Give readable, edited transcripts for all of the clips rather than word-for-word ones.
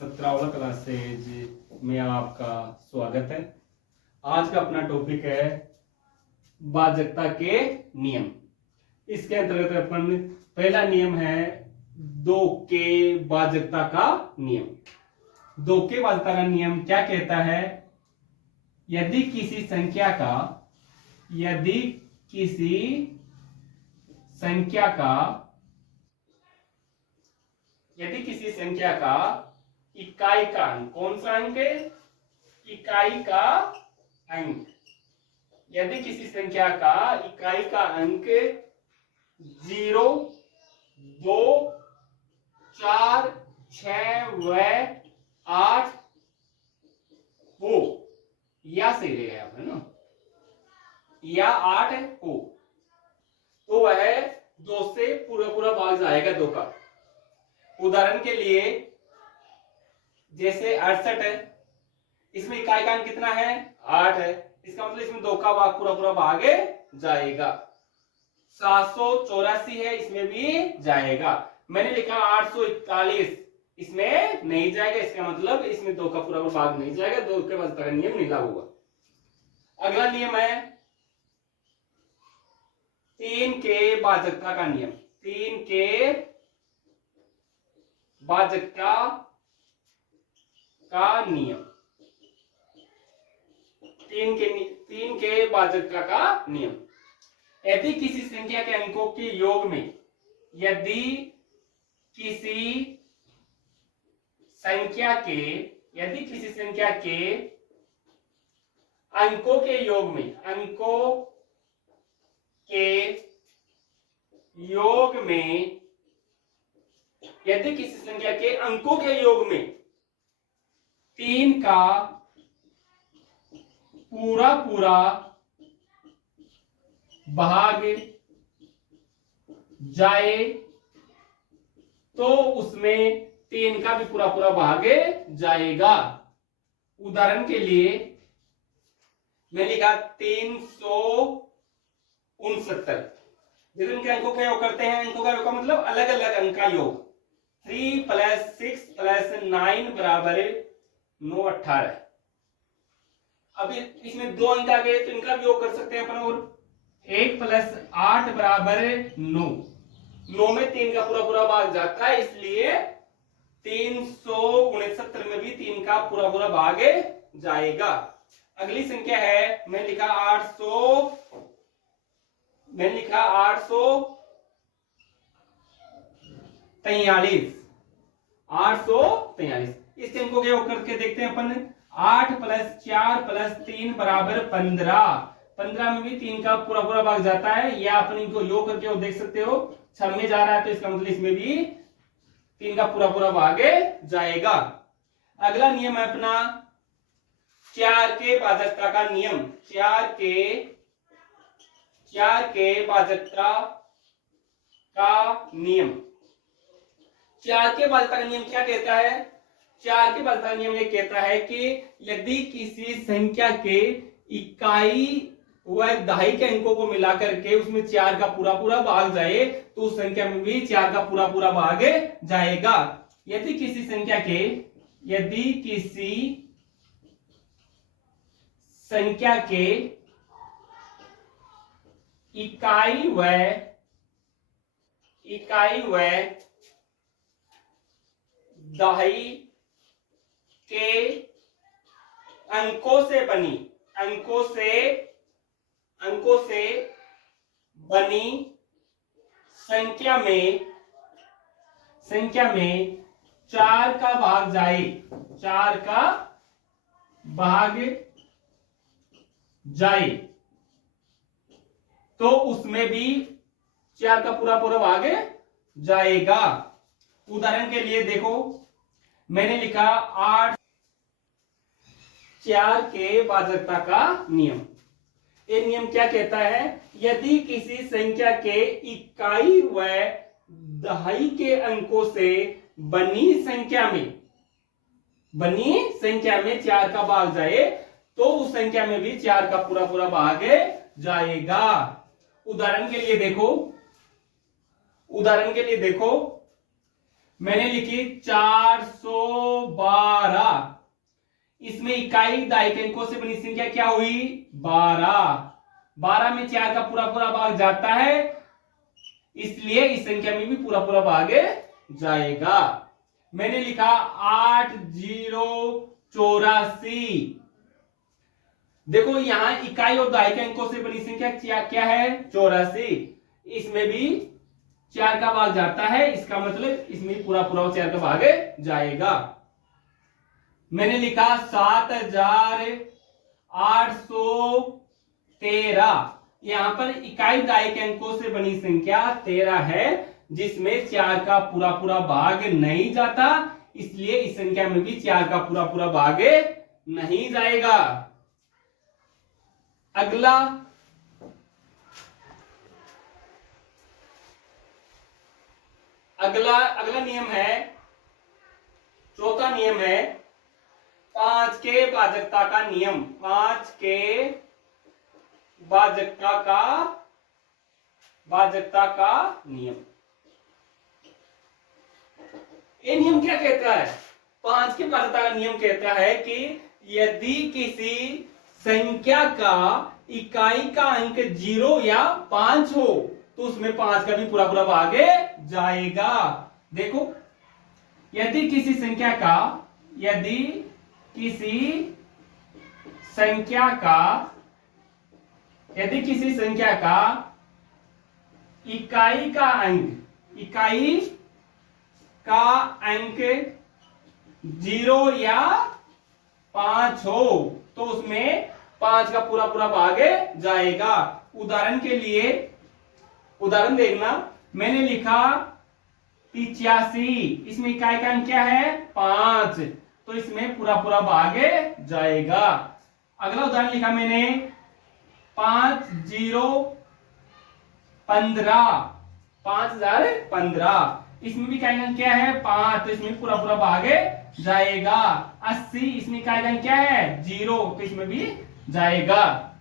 17वां classes में आपका स्वागत है। आज का अपना टॉपिक है भाजकता के नियम। इसके अंतर्गत अपन पहला नियम है दो के भाजकता का नियम। दो के भाजकता का नियम क्या कहता है? यदि किसी संख्या का इकाई का अंक, कौन सा अंक है? इकाई का अंक। यदि किसी संख्या का इकाई का अंक 0, 2, 4, 6 व 8 हो, या सही रहेगा है ना, या 8 हो, तो वह 2 से पूरा भाग जाएगा 2 का। उदाहरण के लिए जैसे 68 है, इसमें इकाई का अंक कितना है? 8 है। इसका मतलब इसमें 2 का भाग पूरा भाग जाएगा। 784 है, इसमें भी जाएगा। मैंने लिखा 841, इसमें नहीं जाएगा। इसका मतलब इसमें 2 का पूरा भाग नहीं जाएगा। 2 के भाजकता का नियम नहीं लागू होगा। अगला नियम है 3 के भाजकता का नियम। 3 के भाजकता का नियम। 3 के भाजकता का नियम। यदि किसी संख्या के अंकों के योग में, यदि किसी संख्या के अंकों के योग में, यदि किसी संख्या के अंकों के योग में 3 का पूरा भाग जाए तो उसमें 3 का भी पूरा भाग जाएगा। उदाहरण के लिए मैं लिखा 369। जब इनके अंकों का योग करते हैं, अंकों का योग का मतलब अलग अलग अंक का योग। 3 + 6 + 9 बराबर 9, 18। अब इसमें 2 अंक आ गए तो इनका भी योग कर सकते हैं अपन। और 1 + 8 बराबर 9। 9 में 3 का पूरा भाग जाता है, इसलिए 369 में भी 3 का पूरा भाग जाएगा। अगली संख्या है, मैं लिखा 843। 843 इस अंकों के योग करके देखते हैं अपन। 8 + 4 + 3 बराबर 15। 15 में भी 3 का पूरा भाग जाता है, या अपन इनको योग करके और देख सकते हो। 6 में जा रहा है तो इसका मतलब इसमें भी 3 का पूरा भाग जाएगा। अगला नियम है अपना 4 के भाजकता का नियम। 4 के भाजकता का नियम। 4 के भाजकता का नियम क्या कहता है? 4 के भाजकता का नियम ये कहता है कि यदि किसी संख्या के इकाई व दहाई के अंकों को मिलाकर के उसमें 4 का पूरा भाग जाए तो उस संख्या में भी 4 का पूरा भाग जाएगा। यदि किसी संख्या के इकाई व दहाई के अंकों से बनी संख्या में 4 का भाग जाए, 4 का भाग जाए तो उसमें भी 4 का पूरा भाग जाएगा। उदाहरण के लिए देखो, मैंने लिखा 8। 4 के भाजकता का नियम। ये नियम क्या कहता है? यदि किसी संख्या के इकाई व दहाई के अंकों से बनी संख्या में 4 का भाग जाए तो उस संख्या में भी 4 का पूरा भाग जाएगा। उदाहरण के लिए देखो मैंने लिखी 412। इसमें इकाई दहाई के अंकों से बनी संख्या क्या हुई? 12। 12 में 4 का पूरा पूरा भाग जाता है, इसलिए इस संख्या में भी पूरा पूरा भाग जाएगा। मैंने लिखा 8084। देखो यहां इकाई और दहाई के अंकों से बनी संख्या क्या है? 84। इसमें भी 4 का भाग जाता है, इसका मतलब इसमें पूरा पूरा 4 का भाग जाएगा। मैंने लिखा 7813। यहां पर इकाई दहाई के अंकों से बनी संख्या 13 है, जिसमें 4 का पूरा पूरा भाग नहीं जाता, इसलिए इस संख्या में भी 4 का पूरा पूरा भाग नहीं जाएगा। अगला नियम है, चौथा नियम है 5 के भाजकता का नियम। 5 के भाजकता का नियम। ये नियम क्या कहता है? 5 के भाजकता का नियम कहता है कि यदि किसी संख्या का इकाई का अंक 0 या 5 हो तो उसमें 5 का भी पूरा पूरा भाग जाएगा। देखो, यदि किसी संख्या का इकाई का अंक 0 या 5 हो तो उसमें 5 का पूरा पूरा भाग जाएगा। उदाहरण देखना, मैंने लिखा 85। इसमें इकाई का अंक क्या है? 5, तो इसमें पूरा पूरा भाग जाएगा। अगला उदाहरण लिखा मैंने 5015। इसमें भी इकाई का अंक क्या है? 5, तो इसमें पूरा पूरा भाग जाएगा। 80। इसमें इकाई का अंक क्या है? 0, तो इसमें भी जाएगा।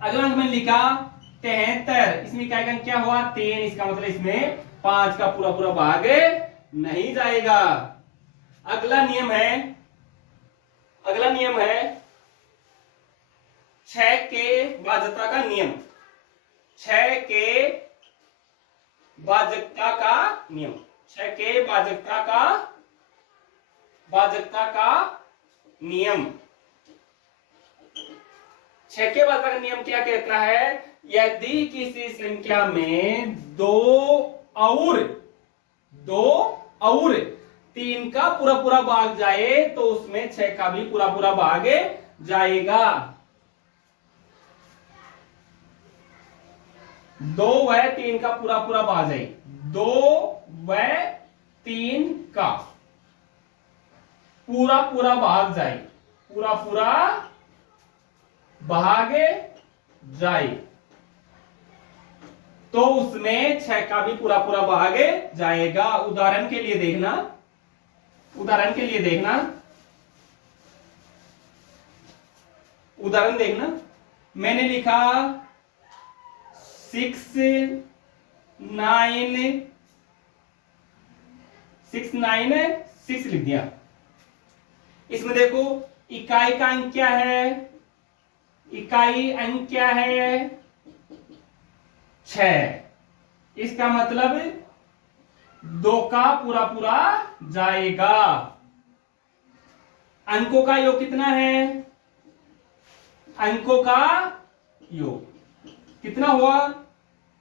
अगला अंक मैंने लिखा 73। इसमें इकाई का अंक क्या हुआ? 3, इसका मतलब इसमें 5 का पूरा पूरा भाग नहीं जाएगा। अगला नियम है 6 के भाजकता का नियम। 6 के भाजकता का नियम। 6 के भाजकता का नियम। 6 के भाजकता का नियम क्या कहता है? यदि किसी संख्या में 2 और 3 का पूरा पूरा भाग जाए तो उसमें 6 का भी पूरा पूरा भाग जाएगा। 2 व 3 का पूरा पूरा भाग जाए। 2 व 3 का पूरा पूरा भाग जाए। पूरा पूरा भाग जाए तो उसमें 6 का भी पूरा पूरा भाग जाएगा। उदाहरण के लिए देखना, मैंने लिखा 696 लिख दिया। इसमें देखो इकाई का अंक क्या है? इकाई अंक क्या है? 6। इसका मतलब 2 का पूरा पूरा जाएगा। अंकों का योग कितना है? अंकों का योग कितना हुआ?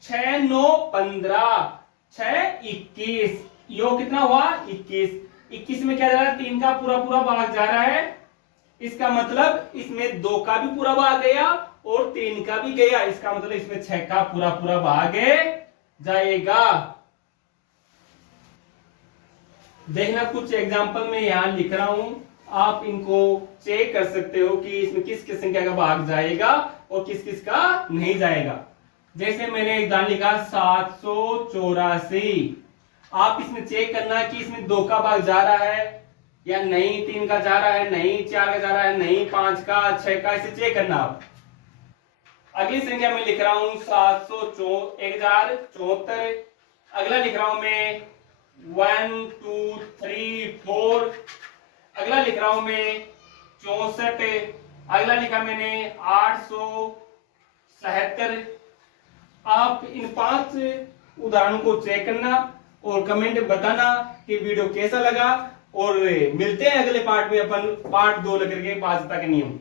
6 9 15, 6 21, योग कितना हुआ? 21। 21 में क्या जा रहा है? 3 का पूरा पूरा भाग जा रहा है, इसका मतलब इसमें 2 का भी पूरा भाग गया और 3 का भी गया, इसका मतलब इसमें 6 का पूरा पूरा भाग जाएगा। देखना, कुछ एग्जांपल में यहां लिख रहा हूं, आप इनको चेक कर सकते हो कि इसमें किस किस संख्या का भाग जाएगा और किस किस का नहीं जाएगा। जैसे मैंने एक दान लिखा 784। आप इसमें चेक करना कि इसमें 2 का भाग जा रहा है या नहीं, 3 का जा रहा है नहीं, 4 का जा रहा है नहीं, 5 का, 6 का, इसे चेक करना आप। अगली संख्या में लिख रहा हूं 1074। अगला लिख रहा हूं मैं 1 2 3 4। अगला लिख रहा हूं मैं 64। अगला लिखा मैंने 877। आप इन 5 उदाहरणों को चेक करना और कमेंट बताना कि वीडियो कैसा लगा। और मिलते हैं अगले पार्ट में, अपन पार्ट 2 लेकर के भाज्यता के नियम।